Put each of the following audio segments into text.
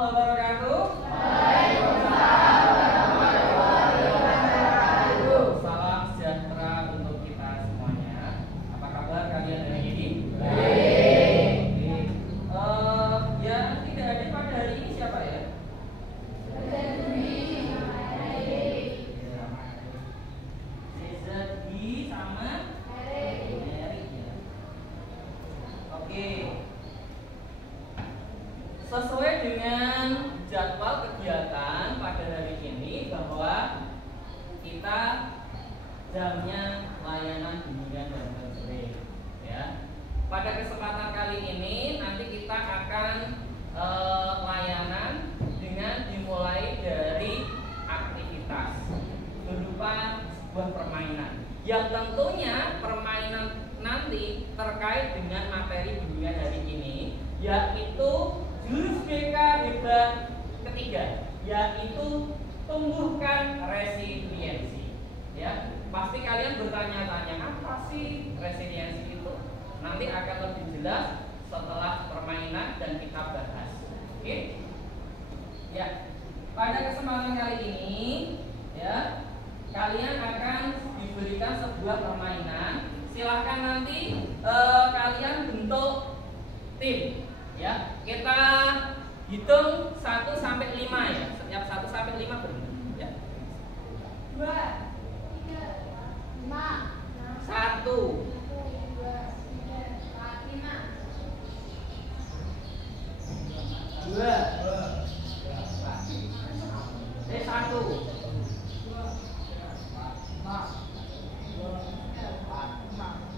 wabarakatuh. Salam sejahtera untuk kita semuanya. Apa kabar kalian hari ini? Yang tidak hadir pada hari ini siapa ya? Zedgi sama Mary ya. Oke. Sesuai dengan jadwal kegiatan pada hari ini bahwa kita jamnya layanan bimbingan dan konseling ya. Pada kesempatan kali ini nanti kita akan layanan dengan dimulai dari aktivitas berupa sebuah permainan yang tentunya permainan nanti terkait dengan materi bimbingan hari ini, yaitu jurus BK hebat ketiga, yaitu tumbuhkan resiliensi. Ya, pasti kalian bertanya-tanya apa sih resiliensi itu? Nanti akan lebih jelas setelah permainan dan kita bahas. Oke? Ya, pada kesempatan kali ini, ya, kalian akan diberikan sebuah permainan. Silahkan nanti kalian bentuk tim. Ya, kita hitung 1 sampai 5 ya. Setiap 1 sampai 5 berhenti ya. 2 3 5 1 2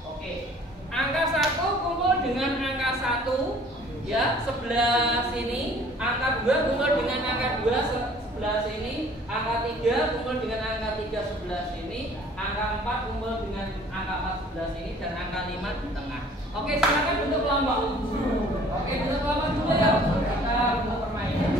Oke. Angka 1 kumpul dengan angka 1 ya, sebelah sini. Angka 2 kumpul dengan angka 2 sebelah sini. Angka 3 kumpul dengan angka 3 sebelah sini. Angka 4 kumpul dengan angka 4 sebelah sini. Dan angka 5 di tengah. Oke, silakan bentuk kelompok. Oke, bentuk kelompok dulu ya. Kita bentuk permainan.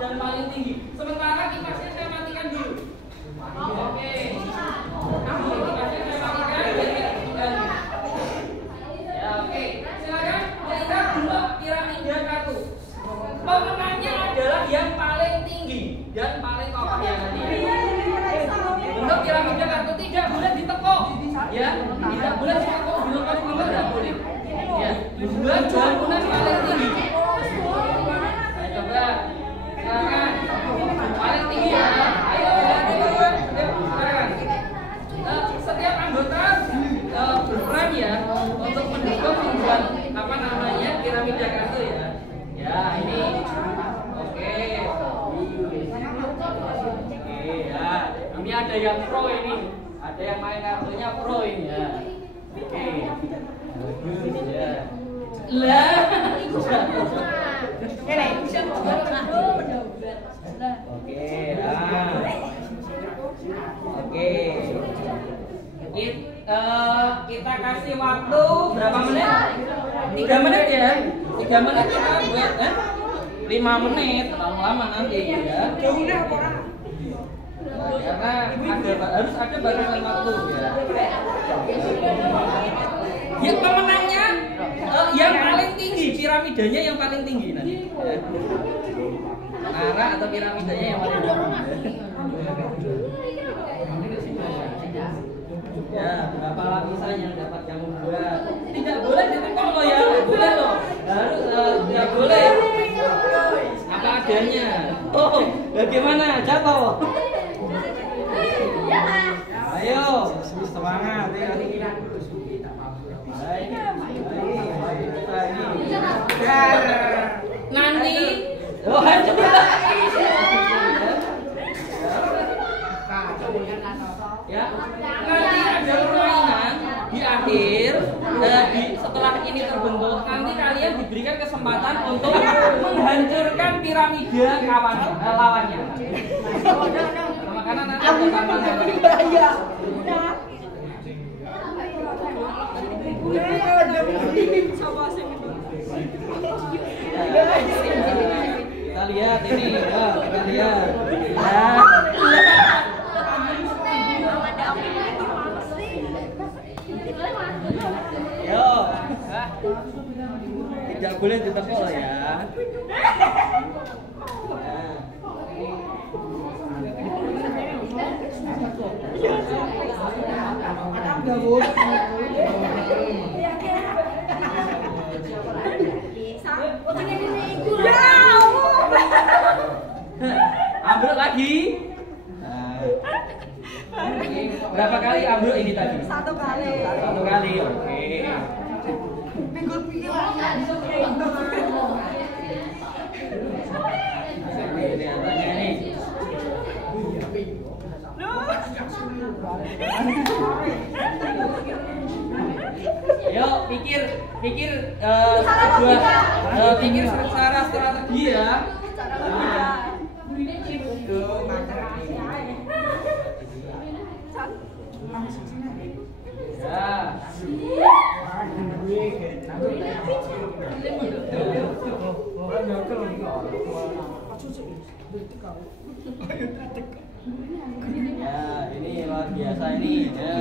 Dan paling tinggi. Sementara kipasnya saya matikan dulu. Oke. Kipasnya saya matikan. Ya, oke. Silakan melihat bentuk piramida kartu. Pemenangnya adalah yang paling tinggi dan paling kokoh ya nanti. Bentuk piramida kartu tidak boleh ditekuk. Ya, tidak boleh ditekuk. Belum kamu tidak boleh. Ya, buat bangunan paling tinggi. Saya coba. Silakan. Paling tinggi ya. Ayo, silakan. Setiap anggota berperan ya untuk mendukung membuat apa namanya piramida kartu ya. Ya, ini. Oke. Oke ya. Ini ada yang pro ini. Ada yang main kartunya pro ini ya. Oke. Ya. Lah. Oke, oke. Kita kasih waktu berapa menit? 3 menit ya. 3 menit kita buat 5 menit, terlalu lama nanti ya. Karena harus ada batasan waktu ya. Ya pemenangnya piramidanya yang paling tinggi nanti. Ya. Menara atau piramidanya yang paling tinggi. Ya, berapa lapisan yang dapat kamu buat? Tidak boleh ditekuk loh ya, boleh loh. Harus tidak boleh. Apa adanya. Oh, bagaimana? Jatuh. Ayo, semangat ya. Nanti, oh ya, nanti ada permainan di akhir, setelah ini terbentuk, nanti kalian diberikan kesempatan untuk menghancurkan piramida lawannya. Karena nanti kita lihat ini, kita lihat. Yo, tidak boleh ditekuk ya. Ambruk lagi. Berapa kali ambruk ini tadi? Satu kali. Satu kali, oke. Kelihatannya nih. Yuk, pikir secara strategi ya. Ya, ini luar biasa ini. Ya.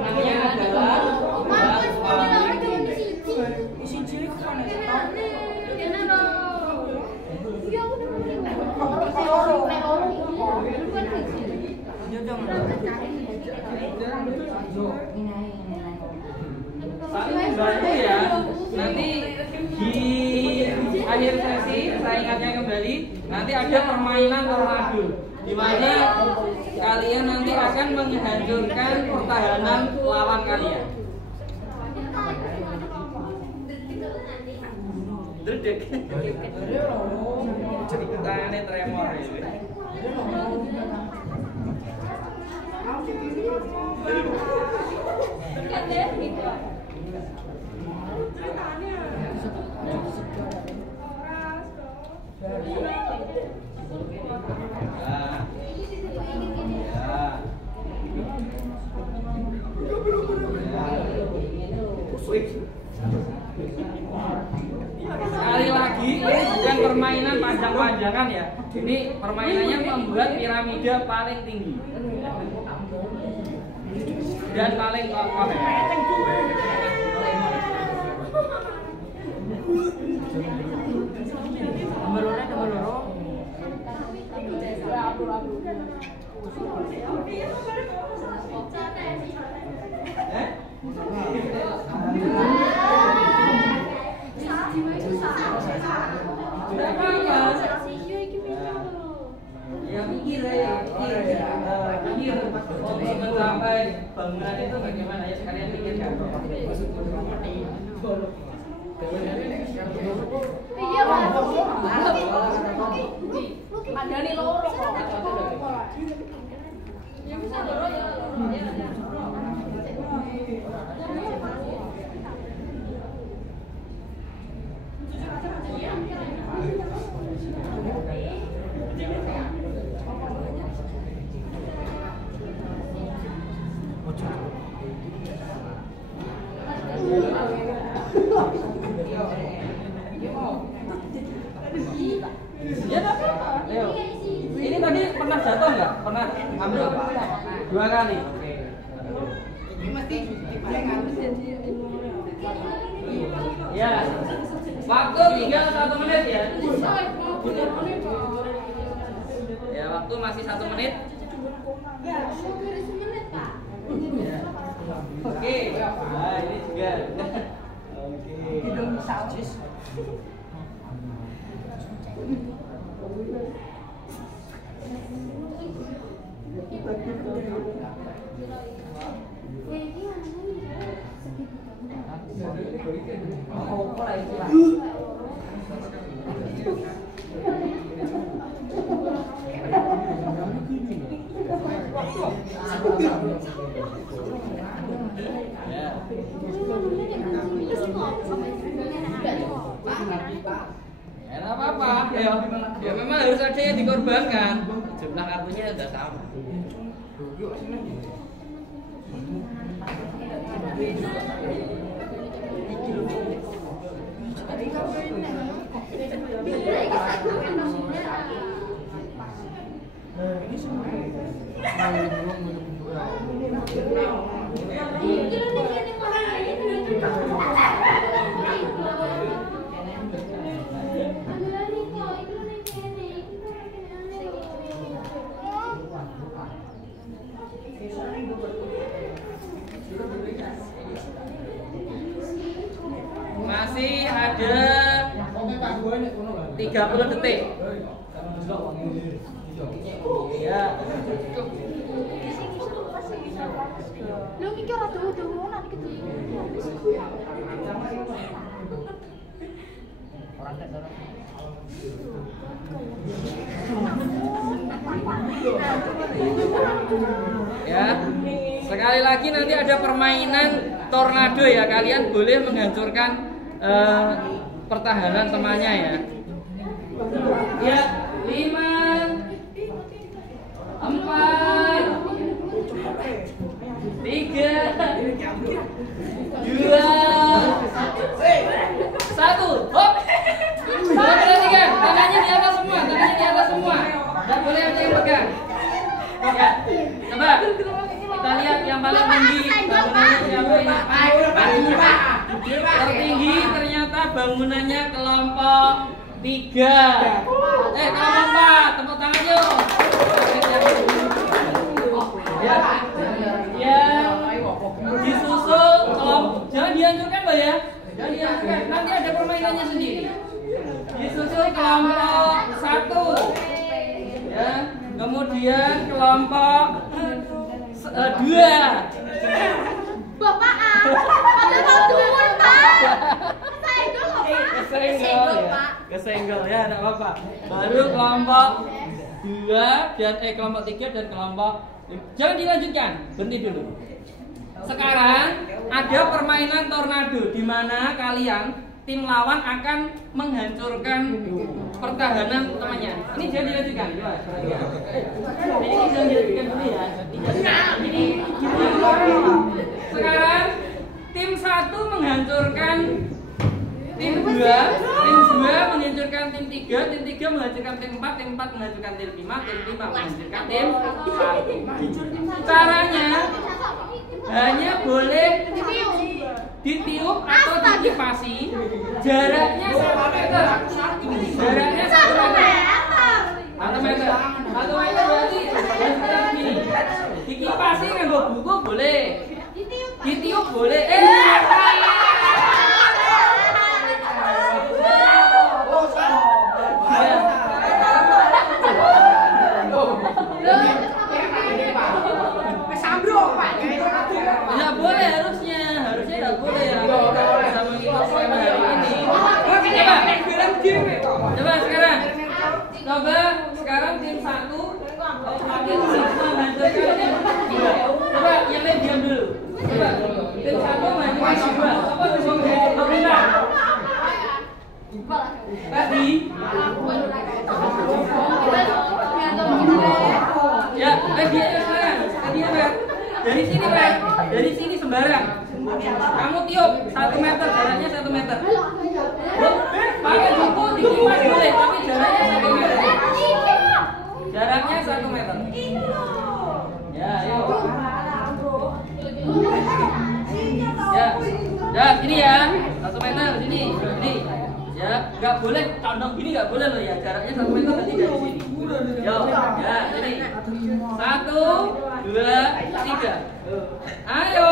Namanya adalah saling membantu ya. Nanti di akhir sesi saya ingatnya kembali, nanti ada permainan tornado di mana kalian nanti akan menghancurkan pertahanan lawan kalian. Dredeg. Tangannya tremor ya. Sekali lagi, ini bukan permainan panjang-panjangan ya. Ini permainannya membuat piramida paling tinggi dan paling kokoh. Ya mikir untuk mencapai bangunan itu bagaimana ya, sekalian pikirkan. Iya, ada nih loro kok. Ya bisa loro ya. Ini tadi pernah jatuh nggak? Pernah ambil apa? 2 kali. Oke. Ya. Waktu tinggal 1 menit ya. Ya, waktu masih 1 menit. Oke. Nah, ini juga. Oke. Ya, nggak apa-apa. Ya memang harus ada yang dikorbankan. Jumlah kartunya udah sama. Masih ada 30 detik. Ya. Lu iki ora tuwa-tuwa nanti ketemu. Ya. Sekali lagi nanti ada permainan tornado ya. Kalian boleh menghancurkan pertahanan temannya ya. Ya, 5 4 3 2 1. Hop. 1, 2, 3. Tangannya di atas semua, tangannya di atas semua. Enggak boleh ada yang pegang. Ya. Coba. Kita lihat yang paling tinggi bangunannya siapa ini? Tertinggi ternyata bangunannya kelompok 3. Kelompok 4. Tepuk tangan yuk. Ya. Disusul kelompok. Jangan dihancurkan Mbak ya. Jangan dihancurkan. Nanti ada permainannya sendiri. Disusul kelompok 1. Ya. Kemudian kelompok 2. Bapak ada bantuan, Pak. Kesenggol, Pak. Kesenggol ya, enggak apa-apa. Baru kelompok 2 dan kelompok 3 dan kelompok. Jangan dilanjutkan, berhenti dulu. Sekarang ada permainan tornado di mana kalian tim lawan akan menghancurkan pertahanan temannya. Ini jangan dilanjutkan, coba. Ini jangan dilanjutkan dulu ya. Ini sekarang tim 1 menghancurkan tim 2, tim 2 menghancurkan tim 3, tim 3 menghancurkan tim 4, tim 4 menghancurkan tim 5, tim 5 menghancurkan tim 1. Caranya hanya boleh ditiup atau dikipasi. Jaraknya 1 meter. Jaraknya 1 meter. 1 meter. 1 meter berarti gini. Dikipasi nganggo buku boleh. Ditiup boleh. Nggak boleh harusnya nggak boleh ya. Bisa mengikut skema hari ini. Coba sekarang. Coba tim 1 menghancurkan tim 3. Coba yang lain diam dulu. Coba tim 1 menghancurkan tim 2. Apa bisa menghancurkan? Tadi. Ya, dia sekarang. Dari sini, Pak. Dari sini sembarang. Kamu tiup 1 meter, jaraknya 1 meter. Pakai buku dikipas boleh, tapi jaraknya 1 meter. Jaraknya 1 meter. Ya, yuk. Ya, ini ya, 1 meter. ini. Ya, nggak boleh condong gini, nggak boleh loh ya. Jaraknya 1 meter nanti dari sini. Yo, ya ini. 1, 2, 3. Ayo,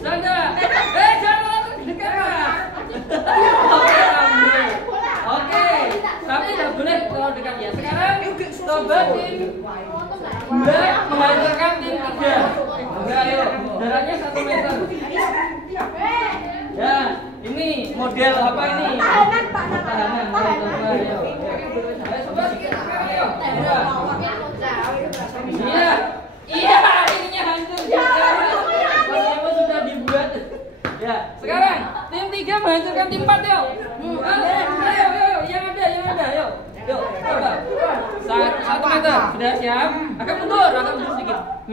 Sanda. Jangan dekat lah. Oke, tapi nggak boleh kalau dekat ya. Sekarang coba tim 2 menghancurkan tim 3. Ayo, jaraknya 1 meter. Ya, ini model apa ini? Tahanan, Pak. Tahanan. Ayo. Coba sedikit sekarang ayo. Iya. Iya, ininya hancur juga. Apa sudah dibuat? Ya, sekarang tim 3 menghancurkan tim 4 yuk. Ayo, yang ada, ayo. Yuk, coba. 1 meter, sudah siap? Agak mundur sedikit. 1,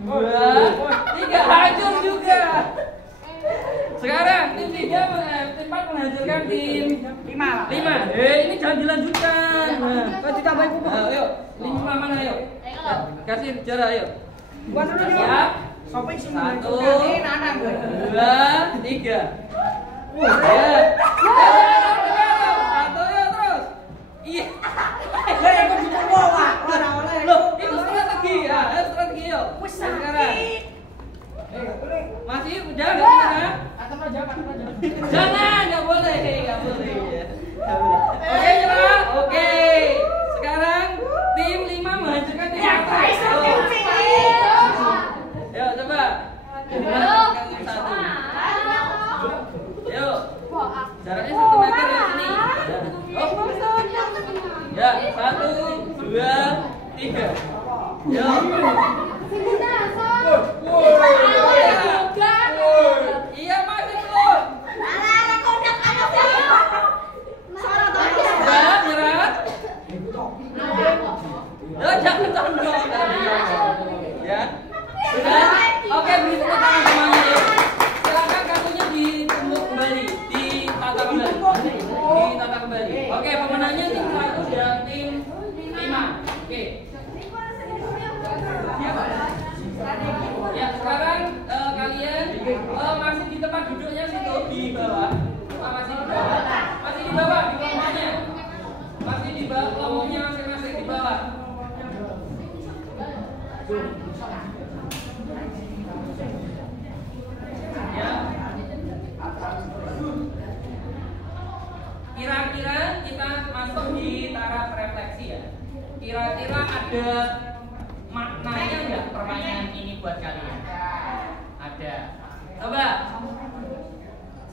2, 3, hancur juga. Sekarang tim 4 menghancurkan tim 5. Ini jangan dilanjutkan. Ayo, 5 mana ayo? Kasih jarak ayo. Siap? 1, 2, 3. Ya. 1 ya terus. Iya. Loh, itu strategi ya, strategi yuk. Sekarang. Masih jangan. Jangan, nggak boleh. Oke, nyerah. Oke. Sekarang tim 5 menghancurkan tim 4. Yuk, coba. Yuk. Jaraknya 1 meter dari sini. Ya, 1, 2, 3. Yuk. Iya masih belum. Nyerah. Jangan tondong. Ya. Sudah. Oke, beri tepuk tangan semuanya yuk. Silakan kartunya ditumbuk kembali, ditata kembali. Oke, pemenangnya tim 1 dan tim 5. Oke. Ya, sekarang kalian masih di tempat duduknya situ di bawah. Masih di bawah di kelompoknya. Masih di bawah kelompoknya masing-masing di bawah. Ya. Kira-kira kita masuk di taraf refleksi ya. Kira-kira ada maknanya nggak permainan ini buat kalian? Ada. Coba.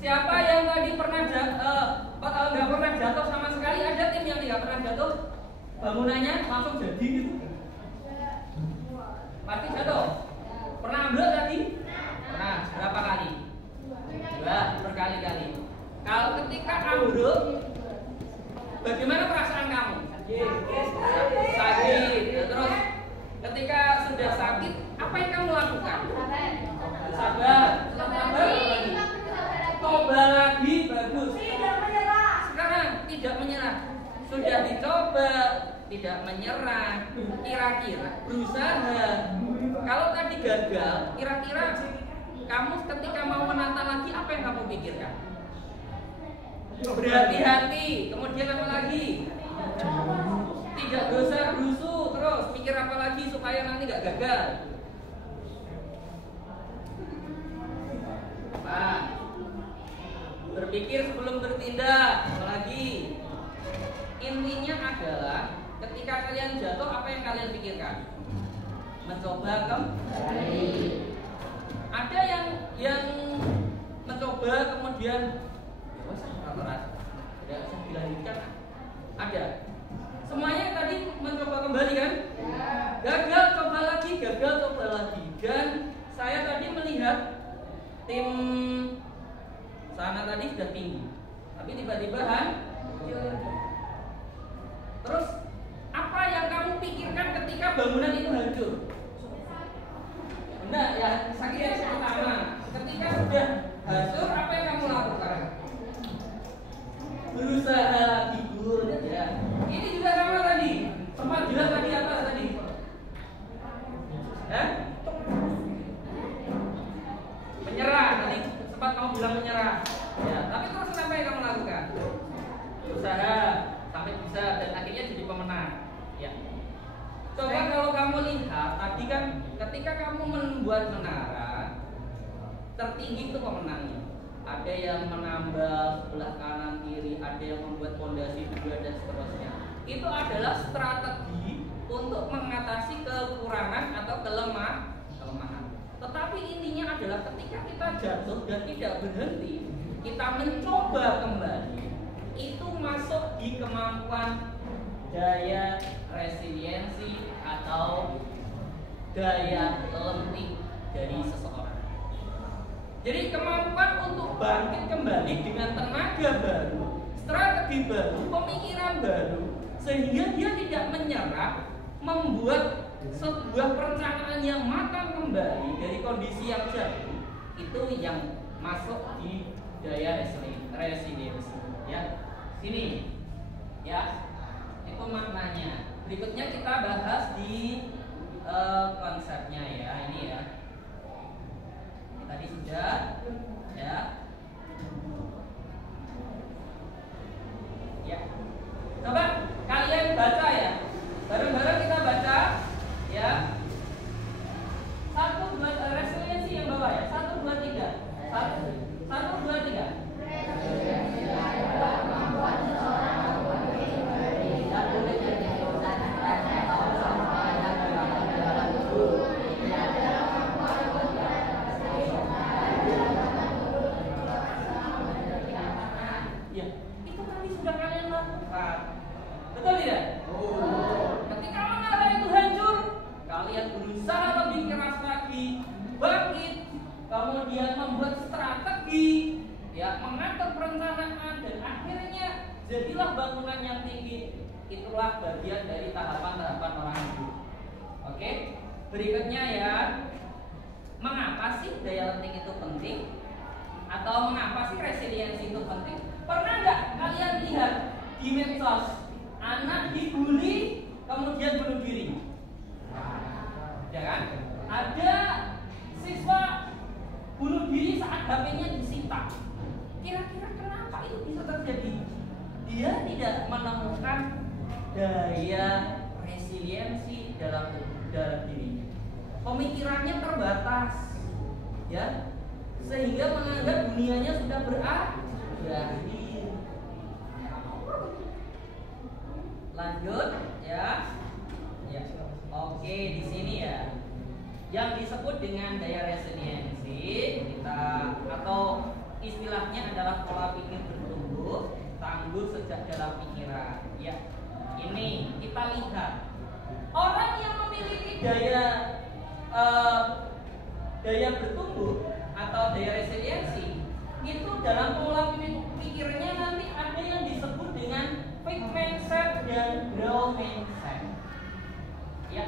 Siapa yang tadi pernah nggak pernah jatuh sama sekali? Ada tim yang nggak pernah jatuh? Bangunannya langsung jadi gitu. Pasti jatuh. Pernah ambil tadi? Pernah. Berapa kali? 2 berkali-kali. Kalau ketika ambruk, bagaimana perasaan kamu? Sakit. Terus ketika sudah sakit, apa yang kamu lakukan? Sabar. Lagi. Coba lagi, bagus. Sekarang tidak menyerah. Sudah dicoba, tidak menyerah. Kira-kira berusaha. Kalau tadi gagal, kira-kira kamu ketika mau menata lagi, apa yang kamu pikirkan? Berhati-hati. Kemudian apa lagi? Tidak gerusu, terus mikir apa lagi supaya nanti nggak gagal. Pak, berpikir sebelum bertindak. Apalagi intinya adalah ketika kalian jatuh, apa yang kalian pikirkan? Mencoba kembali. Ada yang mencoba kemudian tidak usah dilanjutkan. Ada. Semuanya tadi mencoba kembali kan? Gagal, coba lagi, gagal, coba lagi. Dan saya tadi melihat tim sana tadi sudah tinggi, tapi tiba-tiba terus apa yang kamu pikirkan ketika bangunan itu hancur? Benar ya, sakit yang pertama. Ketika sudah hancur, apa yang kamu lakukan? Berusaha lagi ya. Ini juga sama tadi. Sempat bilang tadi apa tadi? Menyerah. Tadi sempat kamu bilang menyerah. ketika kamu membuat menara, tertinggi itu pemenangnya. Ada yang menambal sebelah kanan kiri, ada yang membuat fondasi juga dan seterusnya. Itu adalah strategi untuk mengatasi kekurangan atau kelemahan. Tetapi intinya adalah ketika kita jatuh dan tidak berhenti, kita mencoba kembali, itu masuk di kemampuan daya resiliensi atau daya lentik dari seseorang. Jadi kemampuan untuk bangkit kembali dengan tenaga baru, strategi baru, pemikiran baru, sehingga dia tidak menyerah, membuat sebuah perencanaan yang matang kembali dari kondisi yang jatuh, itu yang masuk di daya resiliensi. Ya, sini, ya, itu maknanya. Berikutnya kita bahas di konsepnya ya, ini ya. Tadi sudah, ya. Ya. Coba kalian baca ya. Bareng-bareng kita baca ya. 1 2 resiliensi yang bawah ya. 1 2 3. 1 2 3. Resiliensi adalah kemampuan seseorang untuk menghindari dan betul tidak? Ketika menara itu hancur, kalian berusaha lebih keras lagi, bangkit, kemudian membuat strategi, ya, mengatur perencanaan, dan akhirnya jadilah bangunan yang tinggi. Itulah bagian dari tahapan-tahapan orang hidup. Oke, berikutnya ya, mengapa sih daya lentik itu penting? Atau mengapa sih resiliensi itu penting? Pernah nggak kalian lihat di medsos anak dibully kemudian bunuh diri? Ya kan? Ada siswa bunuh diri saat HP-nya disita. Kira-kira kenapa itu bisa terjadi? Dia tidak menemukan daya resiliensi dalam dirinya. Pemikirannya terbatas, ya, sehingga menganggap dunianya sudah berakhir. Lanjut ya. Ya. Oke, di sini ya. Yang disebut dengan daya resiliensi kita atau istilahnya adalah pola pikir bertumbuh, tangguh sejak dalam pikiran. Ya. Ini kita lihat orang yang memiliki daya bertumbuh atau daya resiliensi itu dalam pola pikirnya nanti ada yang disebut dengan fixed mindset dan growth mindset. Ya,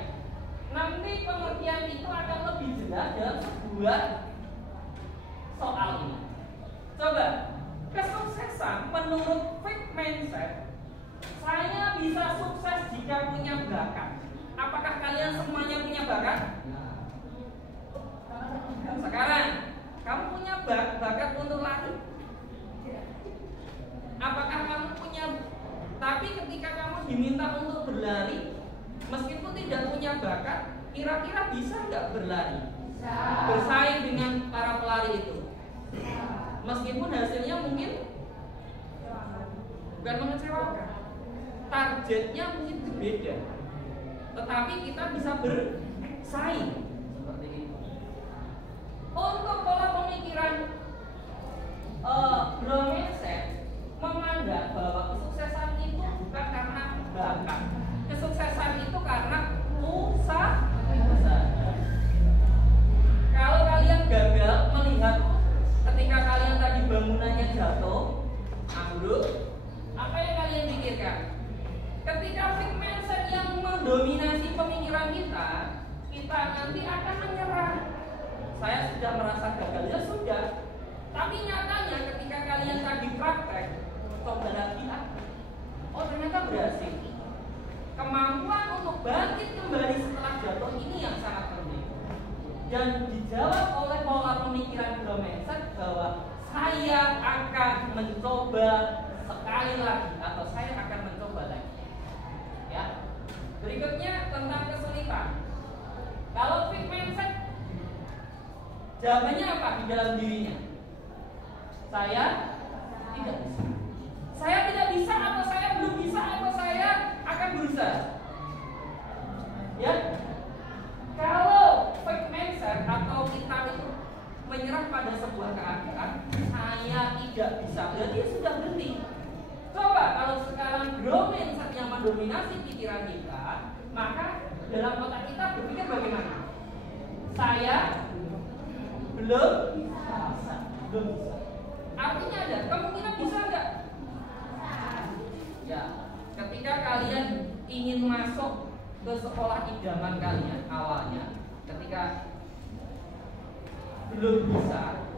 nanti pengertian itu akan lebih jelas dalam sebuah soal ini. Coba, kesuksesan menurut fixed mindset, saya bisa sukses jika punya bakat. Apakah kalian semuanya punya bakat? Sekarang, kamu punya bakat untuk lari? Apakah kamu punya? Tapi ketika kamu diminta untuk berlari, meskipun tidak punya bakat, kira-kira bisa nggak berlari? Bersaing dengan para pelari itu? Meskipun hasilnya mungkin bukan mengecewakan, targetnya mungkin berbeda, tetapi kita bisa bersaing seperti itu. Untuk pola pemikiran growth mindset menganggap bahwa kesuksesan itu bukan karena bakat, kesuksesan itu karena usaha. Kalau kalian gagal melihat ketika kalian tadi bangunannya jatuh, ambruk, apa yang kalian pikirkan? Ketika fixed mindset yang mendominasi pemikiran kita, kita nanti akan menyerah. Saya sudah merasa gagal, ya sudah. Tapi nyatanya ketika kalian tadi praktek, coba lagi, oh ternyata berhasil. Kemampuan untuk bangkit kembali setelah jatuh ini yang sangat penting. Dan dijawab oleh pola pemikiran growth mindset bahwa saya akan mencoba sekali lagi atau saya akan mencoba lagi. Ya. Berikutnya tentang kesulitan. Kalau fixed mindset, jawabannya apa di dalam dirinya? Saya tidak bisa. Saya tidak bisa atau saya belum bisa atau saya akan berusaha. Ya. Kalau fixed mindset atau kita itu menyerah pada sebuah keadaan, saya tidak bisa, berarti sudah berhenti. Coba kalau sekarang growth mindset yang mendominasi pikiran kita, maka dalam otak kita berpikir bagaimana? Saya belum bisa. Artinya ada kemungkinan bisa enggak? Ya, ketika kalian ingin masuk ke sekolah idaman kalian awalnya, ketika belum bisa,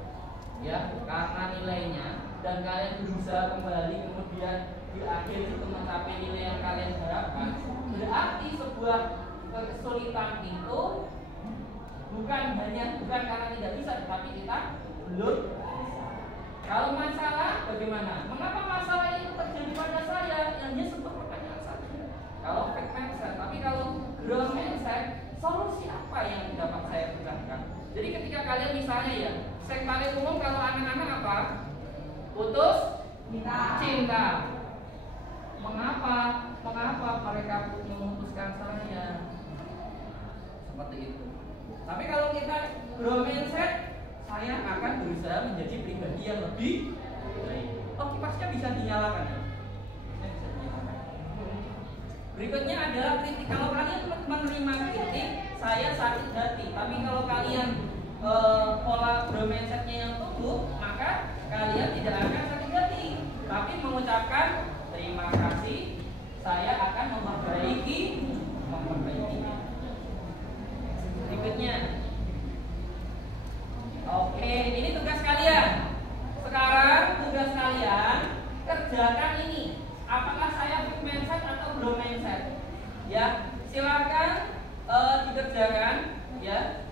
ya karena nilainya, dan kalian berusaha kembali, kemudian di akhir itu mencapai nilai yang kalian harapkan, berarti sebuah kesulitan itu bukan karena tidak bisa, tapi kita belum bisa. Kalau masalah bagaimana? Mengapa masalah itu terjadi pada saya? Yang dia sempat pertanyaan saja. Kalau fixed mindset, tapi kalau growth mindset, solusi apa yang dapat saya berikan? Jadi ketika kalian misalnya ya, saya paling umum kalau anak-anak apa? Putus cinta. Mengapa mereka memutuskan saya? Seperti itu. Tapi kalau kita growth mindset, saya akan berusaha menjadi pribadi yang lebih baik. Oh, kipasnya bisa dinyalakan ya? Berikutnya adalah kritik. Kalau kalian menerima kritik, saya sakit hati. Tapi kalau kalian pola growth mindsetnya yang tumbuh, maka kalian tidak akan sakit hati, tapi mengucapkan terima kasih, saya akan memperbaiki. Berikutnya, oke, ini tugas kalian. Sekarang tugas kalian kerjakan ini. Apakah saya fixed mindset atau growth mindset? Ya, silakan dikerjakan. Ya,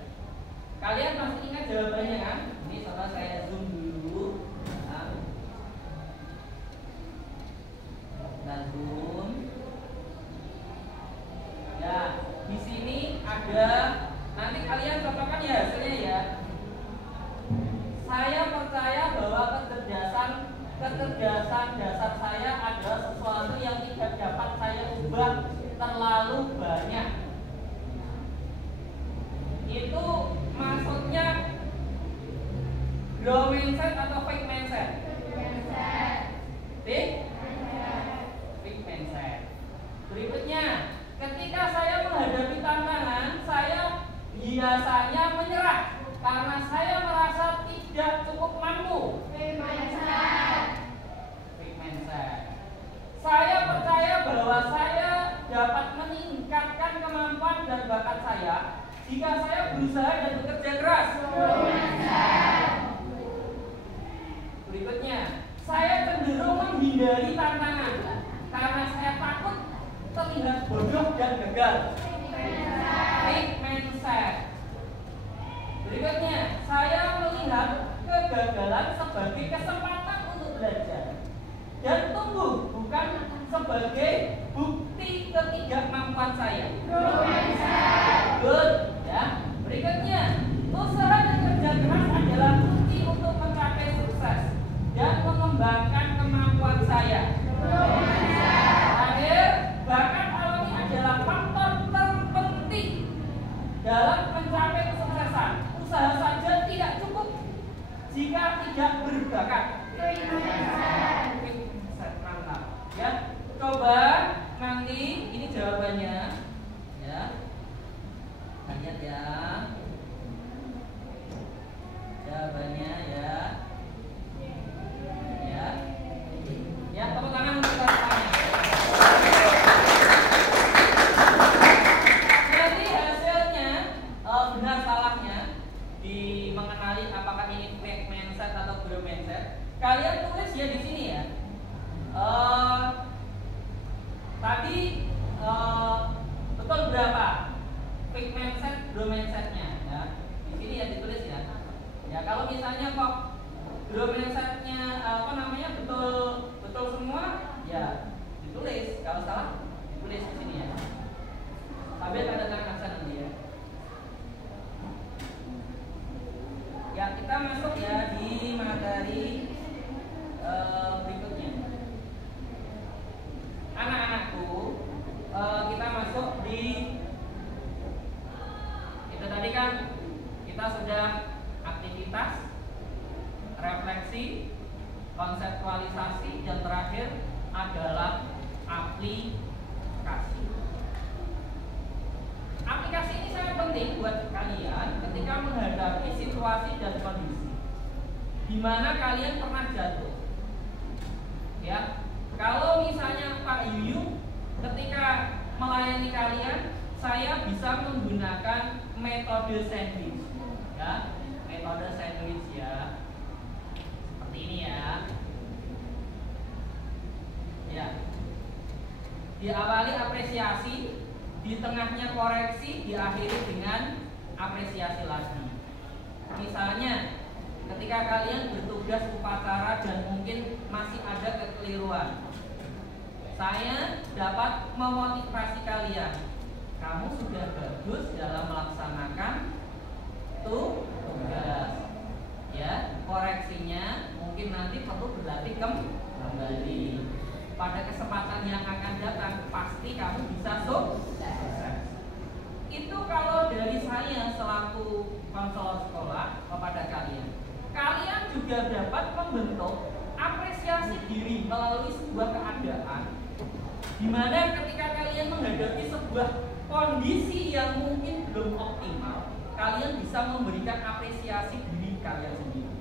kalian masih ingat jawabannya kan? Ini coba saya zoom dulu. Dan zoom. Ya, di sini ada. Nanti kalian cocokkan ya hasilnya ya. Saya percaya bahwa kecerdasan dasar saya adalah sesuatu yang tidak dapat saya ubah terlalu banyak. Itu maksudnya growth mindset atau fixed mindset? Fixed mindset. Berikutnya, ketika saya menghadapi tantangan, saya biasanya menyerah karena saya merasa tidak cukup mampu. Fixed mindset. Saya percaya bahwa saya dapat meningkatkan kemampuan dan bakat saya jika saya berusaha dan bekerja keras. Berikutnya, saya cenderung menghindari tantangan karena saya takut terlihat bodoh dan gagal. Fixed mindset. Berikutnya, saya melihat kegagalan sebagai kesempatan untuk belajar dan tumbuh, bukan sebagai bukti ketidakmampuan saya. Good, ya. Berikutnya, usaha dan kerja keras adalah kunci untuk mencapai sukses dan mengembangkan kemampuan saya. Terakhir, bakat alami adalah faktor terpenting dalam mencapai kesuksesan. Usaha saja tidak cukup jika tidak berbakat. Mantap. Ya, coba nanti ini jawabannya. Ya, lihat ya. Jawabannya ya. Ya, tepuk tangan untuk pasangan. Jadi hasilnya benar salahnya di mengenali apakah ini fixed mindset atau growth mindset. Kalian tulis ya di sini ya. Tadi betul berapa fixed mindset, growth mindsetnya ya. Di sini ya ditulis ya. Ya kalau misalnya kok growth mindsetnya betul semua ya ditulis. Kalau salah ditulis di sini ya. Sambil tanda tangan aksen nanti ya. Ya, kita masuk ya di materi berikutnya. Anak-anakku, kita masuk di itu tadi kan kita sudah aktivitas, refleksi, konseptualisasi, dan terakhir adalah aplikasi. Aplikasi ini sangat penting buat kalian ketika menghadapi situasi dan kondisi di mana kalian pernah jatuh. Ya, kalau misalnya Pak Yuyu ketika melayani kalian, saya bisa menggunakan metode sandwich. Ya, metode sandwich ya. Seperti ini ya. Ya. Diawali apresiasi, di tengahnya koreksi, diakhiri dengan apresiasi lagi. Misalnya, ketika kalian bertugas upacara dan mungkin masih ada kekeliruan, saya dapat memotivasi kalian. Kamu sudah bagus dalam melaksanakan tugas. Ya, koreksinya mungkin nanti perlu berlatih kembali. Pada kesempatan yang akan datang pasti kamu bisa sukses. Itu kalau dari saya selaku konselor sekolah kepada kalian. Kalian juga dapat membentuk apresiasi diri melalui sebuah keadaan di mana ketika kalian menghadapi sebuah kondisi yang mungkin belum optimal, kalian bisa memberikan apresiasi diri kalian sendiri.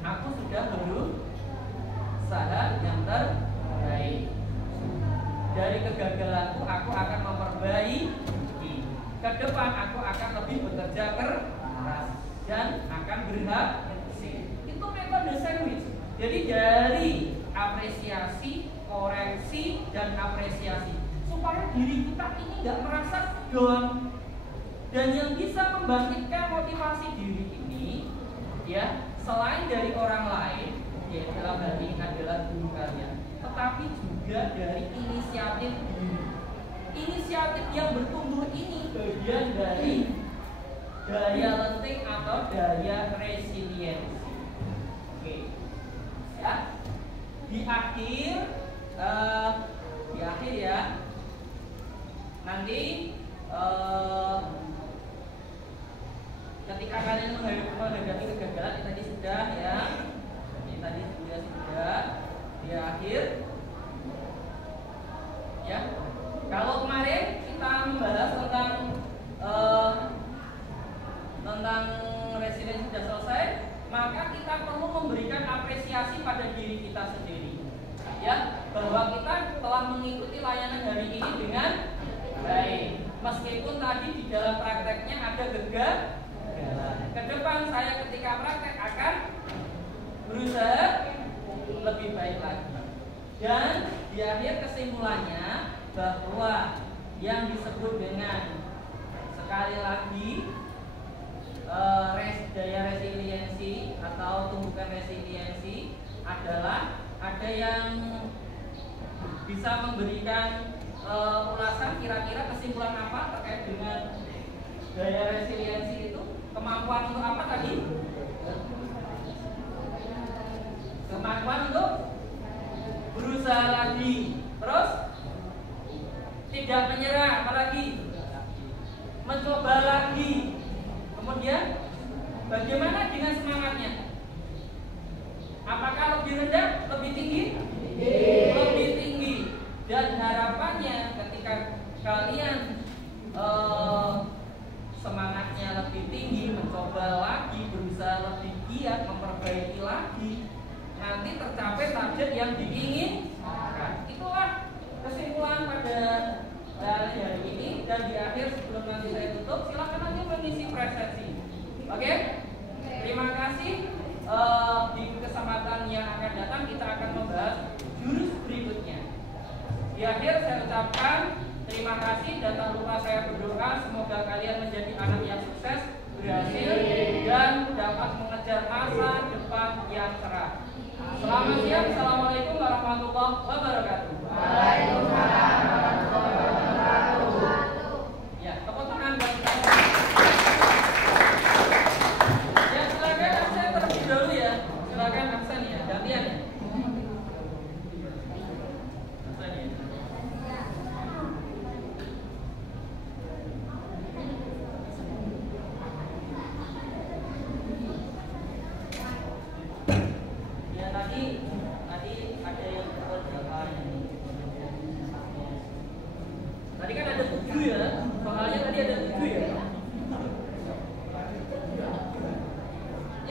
Aku sudah berusaha yang terbaik. Dari kegagalanku aku akan memperbaiki. Ke depan aku akan lebih bekerja keras dan akan berhasil. Itu metode sandwich. Jadi dari apresiasi, koreksi, dan apresiasi supaya diri kita ini nggak merasa down. Dan yang bisa membangkitkan motivasi diri ini, ya, selain dari orang lain, ya dalam hal ini adalah guru kalian, tetapi juga dari inisiatif diri. Inisiatif yang bertumbuh ini bagian dari daya lenting atau daya resiliensi. Oke, ya. Di akhir ya, nanti ketika kalian menghadapi kegagalan, ini tadi sudah ya, ini tadi sudah di akhir ya. Kalau kemarin kita membahas tentang resiliensi sudah selesai, maka kita perlu memberikan apresiasi pada diri kita sendiri, ya, bahwa kita telah mengikuti layanan hari ini dengan baik, meskipun tadi di dalam prakteknya ada kegagalan. Ke depan saya ketika praktek akan berusaha lebih baik lagi. Dan di akhir kesimpulannya bahwa yang disebut dengan, sekali lagi, daya resiliensi atau tumbukan resiliensi adalah ada yang bisa memberikan ulasan kira-kira kesimpulan apa terkait dengan daya resiliensi itu. Kemampuan untuk apa tadi? Kemampuan untuk berusaha lagi, terus tidak menyerah, apalagi mencoba lagi. Kemudian bagaimana dengan semangatnya? Apakah lebih rendah, lebih tinggi? Lebih tinggi. Dan harapannya ketika kalian semangatnya lebih tinggi, mencoba lagi, berusaha lebih giat, memperbaiki lagi, nanti tercapai target yang diinginkan. Itulah kesimpulan pada hari ini. Dan di akhir sebelum nanti saya tutup, silakan aja mengisi presentasi. Oke? Terima kasih. Di kesempatan yang akan datang kita akan membahas jurus berikutnya. Di akhir saya ucapkan terima kasih dan tak lupa saya berdoa semoga kalian menjadi anak yang sukses, berhasil, dan dapat mengejar masa depan yang cerah. Selamat siang. Assalamualaikum warahmatullahi wabarakatuh. Waalaikumsalam warahmatullahi wabarakatuh. Ya, tepuk tangan buat kita. Ya,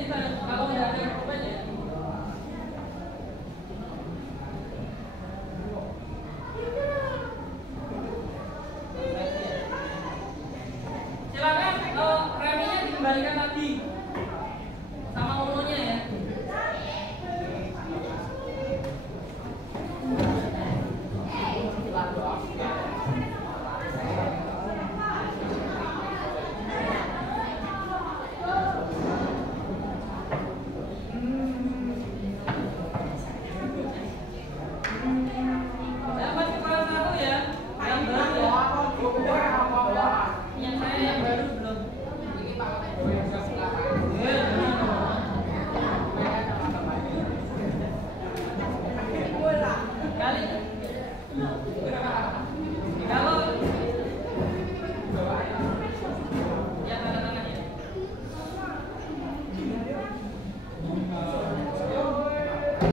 Ini kalau nggak ada korbannya. Silakan remnya dikembalikan lagi sama ulonya ya. Dapat kepala satu ya, yang baru ya. Yang saya yang baru belum. Ini Pak. Kali. Kalau